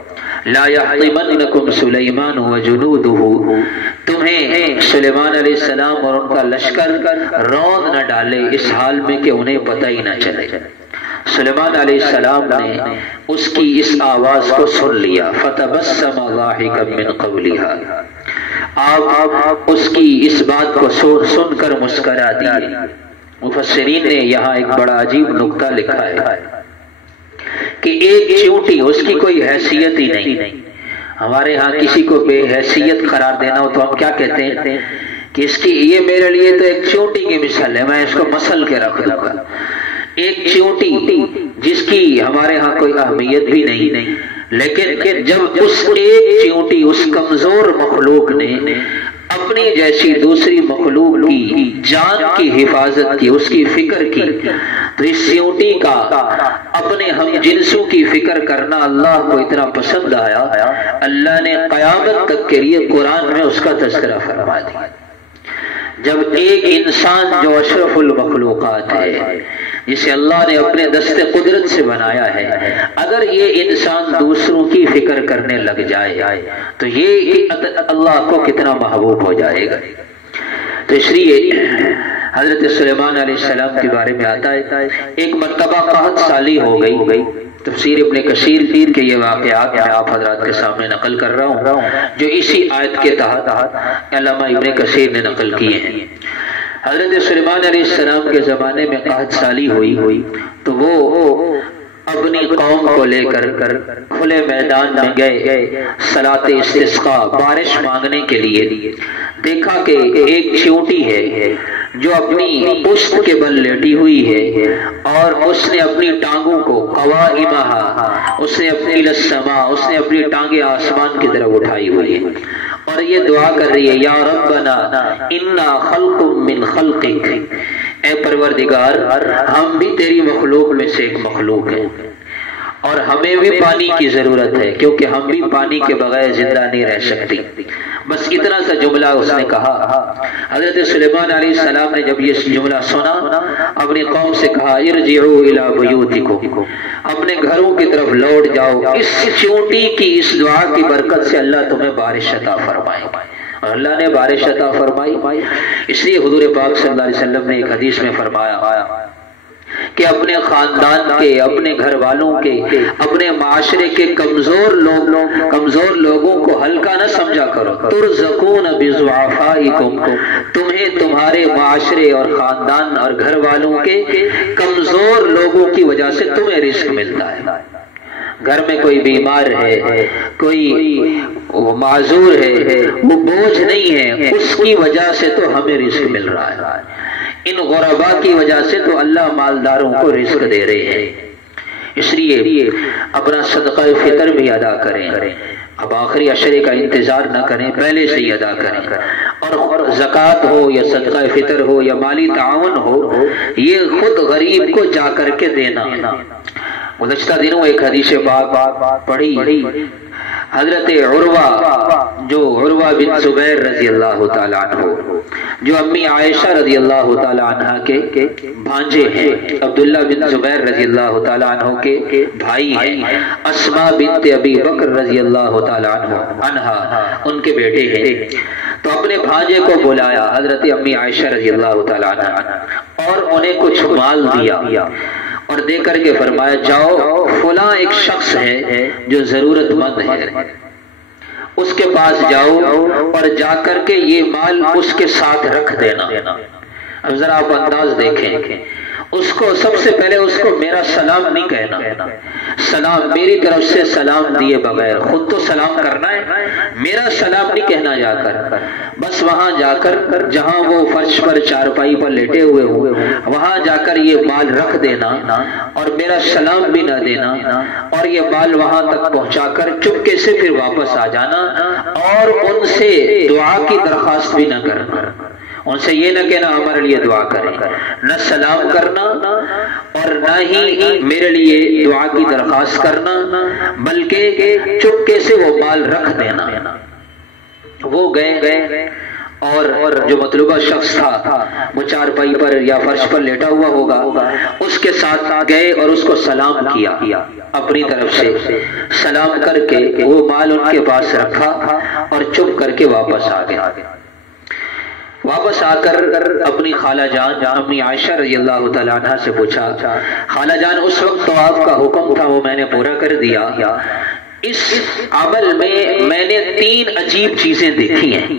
لا یحطمنکم سلیمان وجنودہ، تمہیں سلیمان علیہ السلام اور ان کا لشکر روند نہ ڈالے اس حال میں کہ انہیں پتہ ہی نہ چلے۔ سلیمان علیہ السلام نے اس کی اس آواز کو سن لیا، فتبسم ضاحکا من قولها، آپ اس کی اس بات کو سن کر مسکرا دیے۔ مفسرین نے یہاں ایک بڑا عجیب نکتہ لکھا ہے کہ ایک چیونٹی، اس کی کوئی حیثیت ہی نہیں۔ ہمارے ہاں کسی کو بے حیثیت قرار دینا ہو تو ہم کیا کہتے ہیں کہ اس کی یہ میرے لیے تو ایک چیونٹی کی مثال ہے، میں اس کو مسل کے رکھ دوں گا۔ ایک چیونٹی جس کی ہمارے ہاں کوئی اہمیت بھی نہیں، لیکن جب اس ایک چیونٹی، اس کمزور مخلوق نے اپنی جیسی دوسری مخلوق کی جان کی حفاظت کی، اس کی فکر کی، تو اس چیونٹی کا اپنے ہم جنسوں کی فکر کرنا اللہ کو اتنا پسند آیا، اللہ نے قیامت تک کے لیے قرآن میں اس کا تذکرہ فرما دیا۔ جب ایک انسان جو اشرف المخلوقات ہے، جسے اللہ نے اپنے دست قدرت سے بنایا ہے، اگر یہ انسان دوسروں کی فکر کرنے لگ جائے تو یہ اللہ کو کتنا محبوب ہو جائے گا۔ تو اس لیے حضرت سلیمان علیہ السلام کے بارے میں آتا ہے ایک مرتبہ قحط سالی ہو گئی۔ تفسیر ابن کثیر کے یہ واقعات میں آپ حضرات کے سامنے نقل کر رہا ہوں جو اسی آیت کے تحت علامہ ابن کثیر نے نقل کیے ہیں۔ حضرت سلیمان علیہ السلام کے زمانے میں قحط سالی ہوئی تو وہ اپنی قوم کو لے کر کھلے میدان میں گئے صلاۃ استسقاء، بارش مانگنے کے لیے۔ دیکھا کہ ایک چیونٹی ہے جو اپنی پشت کے بل لیٹی ہوئی ہے اور اس نے اپنی ٹانگوں کو قوائمہا، اس نے اپنی للسماء، اس نے اپنی ٹانگیں آسمان کی طرف اٹھائی ہوئی ہیں اور یہ دعا کر رہی ہے، یا ربنا انا خلق من خلقک، اے پروردگار ہم بھی تیری مخلوق میں سے ایک مخلوق ہیں اور ہمیں بھی پانی کی ضرورت ہے کیونکہ ہم بھی پانی کے بغیر زندہ نہیں رہ سکتی۔ بس اتنا سا جملہ اس نے کہا۔ حضرت سلیمان علیہ السلام نے جب یہ جملہ سنا اپنی قوم سے کہا، ارجعوا الی بیوتکم، اپنے گھروں کی طرف لوٹ جاؤ، اس چیونٹی کی اس دعا کی برکت سے اللہ تمہیں بارش عطا فرمائے۔ اور اللہ نے بارش عطا فرمائی۔ اس لیے حضور پاک صلی اللہ علیہ وسلم نے ایک حدیث میں فرمایا کہ اپنے خاندان کے، اپنے گھر والوں کے، اپنے معاشرے کے کمزور لوگوں کو ہلکا نہ سمجھا کرو۔ ترزقون بضعفائکم، تمہیں تمہارے معاشرے اور خاندان اور گھر والوں کے کمزور لوگوں کی وجہ سے تمہیں رزق ملتا ہے۔ گھر میں کوئی بیمار ہے، کوئی معذور ہے، وہ بوجھ نہیں ہے، اس کی وجہ سے تو ہمیں رزق مل رہا ہے۔ ان غرباء کی وجہ سے تو اللہ مالداروں کو رزق دے رہے ہیں۔ اس لیے اپنا صدقہ فطر بھی ادا کریں، اب آخری عشرے کا انتظار نہ کریں، پہلے سے ہی ادا کریں۔ اور زکوٰۃ ہو یا صدقہ فطر ہو یا مالی تعاون ہو، یہ خود غریب کو جا کر کے دینا۔ گزشتہ دنوں ایک حدیث پاک پڑھی، حضرت عروہ بن زبیر رضی اللہ تعالیٰ عنہ، جو امی عائشہ رضی اللہ تعالیٰ عنہ کے بھانجے ہیں، عبداللہ بن زبیر رضی اللہ تعالیٰ عنہ کے بھائی ہیں، اسماء بنت ابی بکر رضی اللہ تعالیٰ عنہ ان کے بیٹے ہیں۔ تو اپنے بھانجے کو بلایا حضرت امی عائشہ رضی اللہ تعالیٰ عنہ اور انہیں کچھ مال دیا اور دے کر کے فرمایا، جاؤ فلاں ایک شخص ہے جو ضرورت مند ہے، اس کے پاس جاؤ اور جا کر کے یہ مال اس کے ساتھ رکھ دینا۔ اب ذرا آپ انداز دیکھیں، اس کو سب سے پہلے اس کو میرا سلام نہیں کہنا، سلام میری طرف سے سلام دیے بغیر، خود تو سلام کرنا ہے، میرا سلام نہیں کہنا جا کر، بس وہاں جا کر جہاں وہ فرش پر چارپائی پر لیٹے ہوئے وہاں جا کر یہ مال رکھ دینا اور میرا سلام بھی نہ دینا، اور یہ مال وہاں تک پہنچا کر چپکے سے پھر واپس آ جانا اور ان سے دعا کی درخواست بھی نہ کرنا۔ ان سے یہ نہ کہنا ہمارے لیے دعا کریں، نہ سلام کرنا اور نہ ہی میرے لیے دعا کی درخواست کرنا، بلکہ چپکے سے وہ مال رکھ دینا۔ وہ گئے اور جو مطلوبہ شخص تھا وہ چارپائی پر یا فرش پر لیٹا ہوا ہوگا، اس کے ساتھ گئے اور اس کو سلام کیا، اپنی طرف سے سلام کر کے وہ مال ان کے پاس رکھا اور چپ کر کے واپس آ گیا۔ واپس آ کر اپنی خالہ جان امی عائشہ رضی اللہ تعالیٰ عنہ سے پوچھا، خالہ جان اس وقت تو آپ کا حکم تھا وہ میں نے پورا کر دیا، اس عمل میں نے 3 عجیب چیزیں دیکھی ہیں۔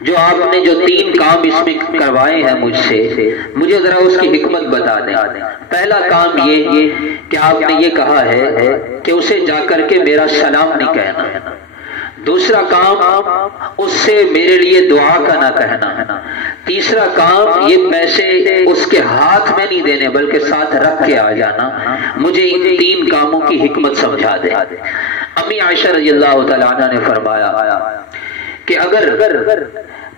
جو آپ نے جو 3 کام اس میں کروائے ہیں مجھ سے، مجھے ذرا اس کی حکمت بتا دیں۔ پہلا کام یہ کہ آپ نے یہ کہا ہے کہ اسے جا کر کے میرا سلام نہیں کہنا۔ دوسرا کام اس سے میرے لیے دعا کا نہ کہنا۔ تیسرا کام یہ پیسے اس کے ہاتھ میں نہیں دینے بلکہ ساتھ رکھ کے آ جانا۔ مجھے ان 3 کاموں کی حکمت سمجھا دے۔ امی عائشہ رضی اللہ تعالیٰ عنہ نے فرمایا کہ اگر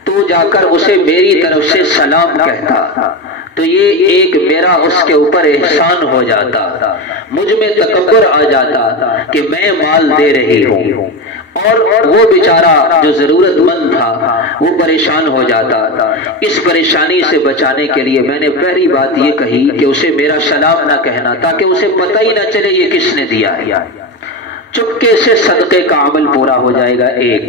تو جا کر اسے میری طرف سے سلام کہتا تو یہ ایک میرا اس کے اوپر احسان ہو جاتا، مجھ میں تکبر آ جاتا کہ میں مال دے رہی ہوں، اور وہ بیچارہ جو ضرورت مند تھا وہ پریشان ہو جاتا۔ اس پریشانی سے بچانے کے لیے میں نے پہلی بات یہ کہی کہ اسے میرا سلام نہ کہنا، تاکہ اسے پتہ ہی نہ چلے یہ کس نے دیا ہے۔ چپکے سے صدقے کا عمل پورا ہو جائے گا ایک۔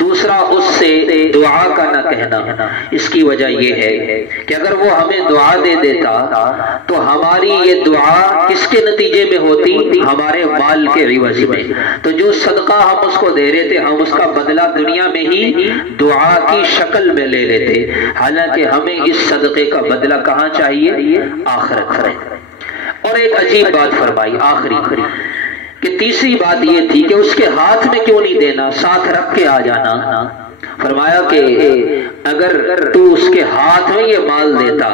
دوسرا اس سے دعا کا نہ کہنا۔ اس کی وجہ یہ ہے کہ اگر وہ ہمیں دعا دے دیتا تو ہماری یہ دعا کس کے نتیجے میں ہوتی؟ ہمارے مال کے عوض میں۔ تو جو صدقہ ہم اس کو دے رہے تھے ہم اس کا بدلہ دنیا میں ہی دعا کی شکل میں لے لیتے، حالانکہ ہمیں اس صدقے کا بدلہ کہاں چاہیے؟ آخرت میں۔ اور ایک عجیب بات فرمائی آخری کہ تیسری بات یہ تھی کہ اس کے ہاتھ میں کیوں نہیں دینا، ساتھ رکھ کے آ جانا۔ فرمایا کہ اگر تو اس کے ہاتھ میں یہ مال دیتا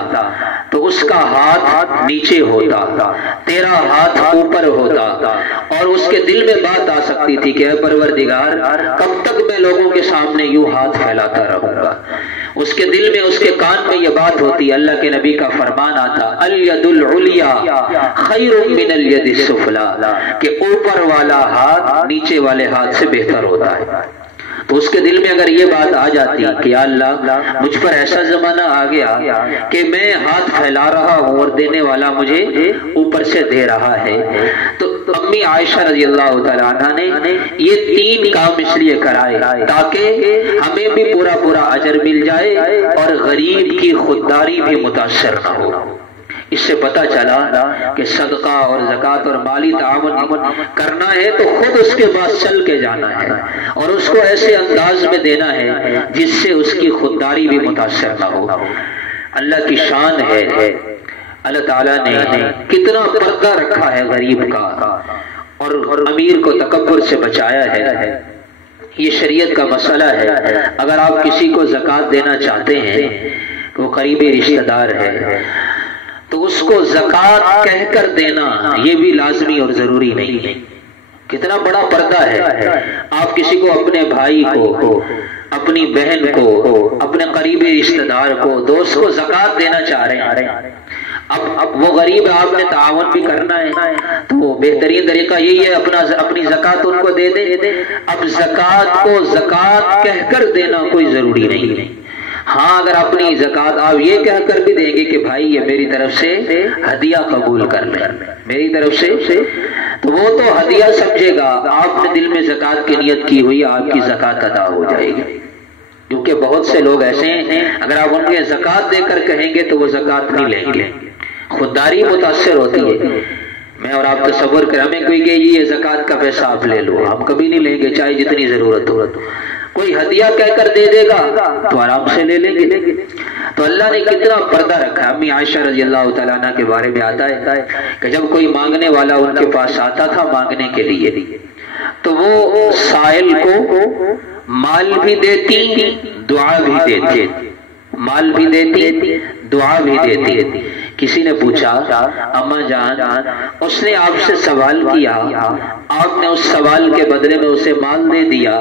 تو اس کا ہاتھ نیچے ہوتا، تیرا ہاتھ اوپر ہوتا، اور اس کے دل میں بات آ سکتی تھی کہ اے پروردگار کب تک میں لوگوں کے سامنے یوں ہاتھ پھیلاتا رہوں گا۔ اس کے دل میں، اس کے کان میں یہ بات ہوتی۔ اللہ کے نبی کا فرمان آتا الید العلیا خیر من الید السفلی، کہ اوپر والا ہاتھ نیچے والے ہاتھ سے بہتر ہوتا ہے۔ تو اس کے دل میں اگر یہ بات آ جاتی کہ یا اللہ مجھ پر ایسا زمانہ آ گیا کہ میں ہاتھ پھیلا رہا ہوں اور دینے والا مجھے اوپر سے دے رہا ہے، تو امی عائشہ رضی اللہ تعالیٰ عنہ نے یہ 3 کام اس لیے کرائے تاکہ ہمیں بھی پورا پورا اجر مل جائے اور غریب کی خودداری بھی متاثر نہ ہو۔ اس سے پتہ چلا کہ صدقہ اور زکوٰۃ اور مالی تعاون کرنا ہے تو خود اس کے پاس چل کے جانا ہے اور اس کو ایسے انداز میں دینا ہے جس سے اس کی خودداری بھی متاثر نہ ہو۔ اللہ کی شان ہے، اللہ تعالیٰ نے کتنا پردہ رکھا ہے غریب کا اور امیر کو تکبر سے بچایا ہے۔ یہ شریعت کا مسئلہ ہے۔ اگر آپ کسی کو زکوٰۃ دینا چاہتے ہیں وہ قریبی رشتہ دار ہے تو اس کو زکوٰۃ کہہ کر دینا یہ بھی لازمی اور ضروری نہیں ہے۔ کتنا بڑا پردہ ہے۔ آپ کسی کو، اپنے بھائی کو، اپنی بہن کو، اپنے قریبی رشتہ دار کو، دوست کو زکوٰۃ دینا چاہ رہے ہیں، اب وہ غریب ہے، آپ نے تعاون بھی کرنا ہے تو بہترین طریقہ یہی ہے اپنی زکوٰۃ ان کو دے دیں۔ اب زکوٰۃ کو زکوٰۃ کہہ کر دینا کوئی ضروری نہیں ہے۔ ہاں اگر اپنی زکوٰۃ آپ یہ کہہ کر بھی دیں گے کہ بھائی یہ میری طرف سے ہدیہ قبول کر لیں، میری طرف سے، تو وہ تو ہدیہ سمجھے گا، آپ نے دل میں زکوٰۃ کی نیت کی ہوئی، آپ کی زکوٰۃ ادا ہو جائے گی۔ کیونکہ بہت سے لوگ ایسے ہیں اگر آپ ان کے زکوٰۃ دے کر کہیں گے تو وہ زکوٰۃ نہیں لیں گے، خودداری متاثر ہوتی ہے۔ میں اور آپ تصور کریں، ہمیں کوئی کہ یہ زکوٰۃ کا پیسہ آپ لے لو، ہم کبھی نہیں لیں گے چاہے جتنی ضرورت ہو۔ کوئی ہدیہ کہہ کر دے دے گا تو آرام سے لے لیں گے۔ تو اللہ نے کتنا پردہ رکھا ہے۔ امی عائشہ رضی اللہ تعالیٰ عنہ کے بارے میں آتا ہے کہ جب کوئی مانگنے والا ان کے پاس آتا تھا مانگنے کے لیے تو وہ سائل کو مال بھی دیتی دعا بھی دیتی، مال بھی دیتی دعا بھی دیتی۔ کسی نے پوچھا اماں جان اس نے آپ سے سوال کیا، آپ نے اس سوال کے بدلے میں اسے مال دے دیا،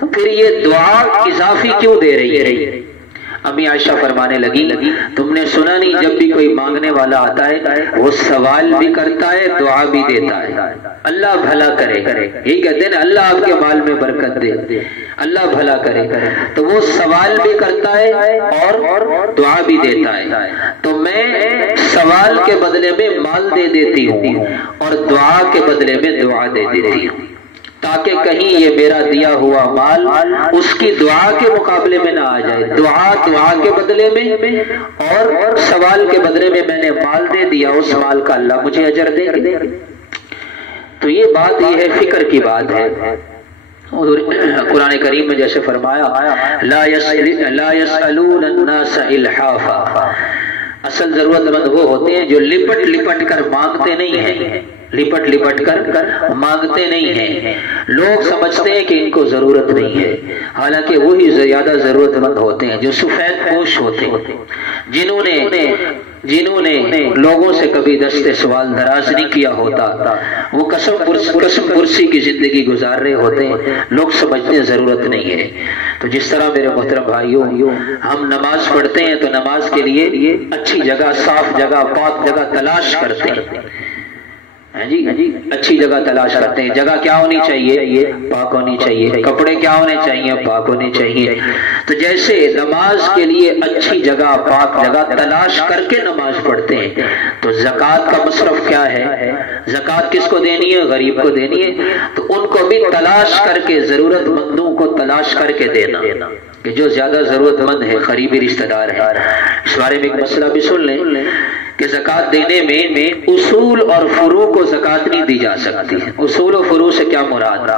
تو پھر یہ دعا اضافی کیوں دے رہی ہے؟ امی عائشہ فرمانے لگی تم نے سنا نہیں جب بھی کوئی مانگنے والا آتا ہے وہ سوال بھی کرتا ہے دعا بھی دیتا ہے، اللہ بھلا کرے، یہی کہتے ہیں نا اللہ آپ کے مال میں برکت دے، اللہ بھلا کرے، تو وہ سوال بھی کرتا ہے اور دعا بھی دیتا ہے۔ تو میں سوال کے بدلے میں مال دے دیتی ہوں اور دعا کے بدلے میں دعا دے دیتی ہوں، تاکہ کہیں یہ میرا دیا ہوا مال اس کی دعا کے مقابلے میں نہ آ جائے۔ دعا کے بدلے میں اور سوال کے بدلے میں نے مال دے دیا، اس مال کا اللہ مجھے اجر دے گا۔ تو یہ بات یہ ہے، فکر کی بات ہے قرآن کریم میں جیسے فرمایا لا يسألون الناس الحافا، اصل ضرورت مند وہ ہوتے ہیں جو لپٹ لپٹ کر مانگتے نہیں ہیں، لپٹ لپٹ کر مانگتے نہیں ہیں۔ لوگ سمجھتے ہیں کہ ان کو ضرورت نہیں ہے، حالانکہ وہی زیادہ ضرورت مند ہوتے ہیں جو سفید پوش ہوتے ہیں، جنہوں نے لوگوں سے کبھی دست سوال دراز نہیں کیا ہوتا، وہ قسم پرسی کی زندگی گزار رہے ہوتے ہیں، لوگ سمجھتے ہیں ضرورت نہیں ہے۔ تو جس طرح میرے محترم بھائیوں ہم نماز پڑھتے ہیں تو نماز کے لیے اچھی جگہ، صاف جگہ، پاک جگہ تلاش کرتے ہیں، اچھی جگہ تلاش کرتے ہیں۔ جگہ کیا ہونی چاہیے؟ پاک ہونی چاہیے۔ کپڑے کیا ہونے چاہیے؟ پاک ہونے چاہیے۔ تو جیسے نماز کے لیے اچھی جگہ، پاک جگہ تلاش کر کے نماز پڑھتے ہیں، تو زکوٰۃ کا مصرف کیا ہے؟ زکوٰۃ کس کو دینی ہے؟ غریب کو دینی ہے، تو ان کو بھی تلاش کر کے، ضرورت مندوں کو تلاش کر کے دینا، کہ جو زیادہ ضرورت مند ہے، قریبی رشتہ دار ہے۔ اس بارے میں ایک مسئلہ بھی سن لیں کہ زکوٰۃ دینے میں اصول اور فروع کو زکوٰۃ نہیں دی جا سکتی۔ اصول و فروع سے کیا مراد؟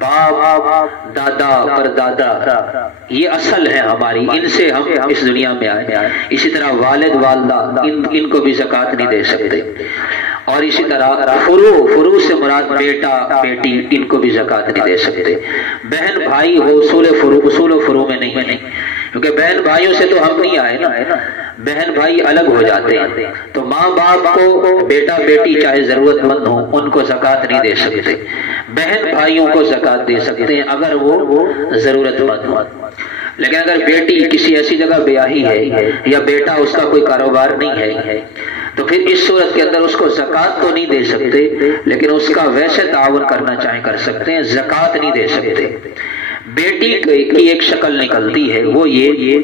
باپ، دادا، پردادا، یہ اصل ہے ہماری، ان سے ہم اس دنیا میں آئے۔ اسی طرح والد، والدہ، ان کو بھی زکوٰۃ نہیں دے سکتے۔ اور اسی طرح فروع سے مراد بیٹا، بیٹی، ان کو بھی زکوٰۃ نہیں دے سکتے۔ بہن بھائی وہ اصول و فروع میں نہیں ہے، کیونکہ بہن بھائیوں سے تو ہم نہیں آئے نا، بہن بھائی الگ ہو جاتے ہیں۔ تو ماں باپ کو بیٹا بیٹی چاہے ضرورت مند ہوں، ان کو زکوٰۃ نہیں دے سکتے۔ بہن بھائیوں کو زکوٰۃ دے سکتے ہیں اگر وہ ضرورت مند ہوں، لیکن اگر بیٹی کسی ایسی جگہ بیاہی ہے یا بیٹا اس کا کوئی کاروبار نہیں ہے، تو پھر اس صورت کے اندر اس کو زکوٰۃ تو نہیں دے سکتے، لیکن اس کا ویسے تعاون کرنا چاہیں کر سکتے ہیں، زکوٰۃ نہیں دے سکتے۔ بیٹی کی ایک شکل نکلتی ہے، وہ یہ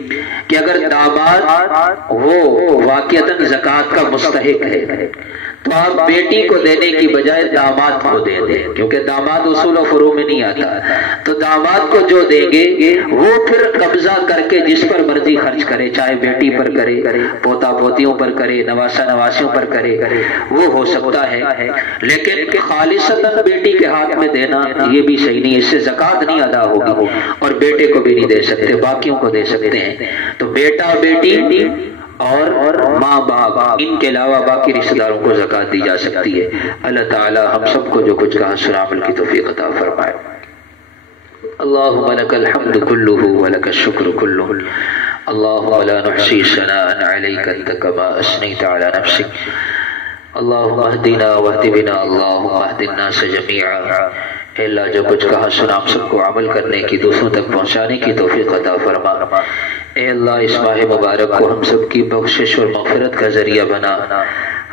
کہ اگر داماد وہ واقعتاً زکوٰۃ کا مستحق ہے تو آپ بیٹی کو دینے کی بجائے داماد کو دے دیں، کیونکہ داماد اصول و فروع میں نہیں آتا۔ تو داماد کو جو دیں گے وہ پھر قبضہ کر کے جس پر مرضی خرچ کرے، چاہے بیٹی پر کرے، پوتا پوتیوں پر کرے، نواسا نواسیوں پر کرے، وہ ہو سکتا ہے، لیکن خالصتاً بیٹی کے ہاتھ میں دینا یہ بھی صحیح نہیں ہے، اس سے زکوٰۃ نہیں ادا ہوگی، اور بیٹے کو بھی نہیں دے سکتے، باقیوں کو دے سکتے ہیں۔ تو بیٹا، بیٹی اور ماں باپ، ان کے علاوہ باقی رشتہ داروں کو زکوٰۃ دی جا سکتی ہے۔ اللہ تعالی ہم سب کو جو کچھ کہا سنا عمل کی توفیق عطا فرمائے۔ اللہم لک الحمد کلہ ولک الشکر کلہ، اللہم لا نحصی ثناء علیک انت کما اثنیت علی نفسک، اللہم اہدنا واہد بنا، اللہم اہد الناس جمیعا۔ اے اللہ جو کچھ کہا سنا ہم سب کو عمل کرنے کی، دوسروں تک پہنچانے کی توفیق عطا فرما۔ اے اللہ اس ماہ مبارک کو ہم سب کی بخشش اور مغفرت کا ذریعہ بنا،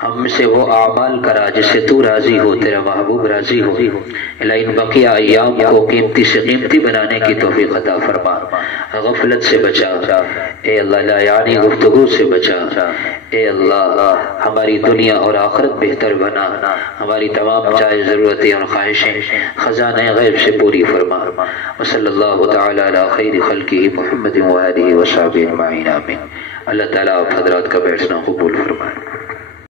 ہم سے وہ اعمال کرا جس سے تو راضی ہو، تیرا محبوب راضی ہو۔ اللہ ان بقیہ ایام کو قیمتی سے قیمتی بنانے کی توفیق عطا فرما، غفلت سے بچا، اے اللہ لا یعنی گفتگو سے بچا، اے اللہ ہماری دنیا اور آخرت بہتر بنا، ہماری تمام جائز ضرورتیں اور خواہشیں خزانہ غیب سے پوری فرما۔ وصلی اللہ تعالی علی خیر خلقہ محمد وآلہ وصحبہ اجمعین، آمین۔ اللہ تعالیٰ آپ حضرات کا بیٹھنا قبول فرمائے۔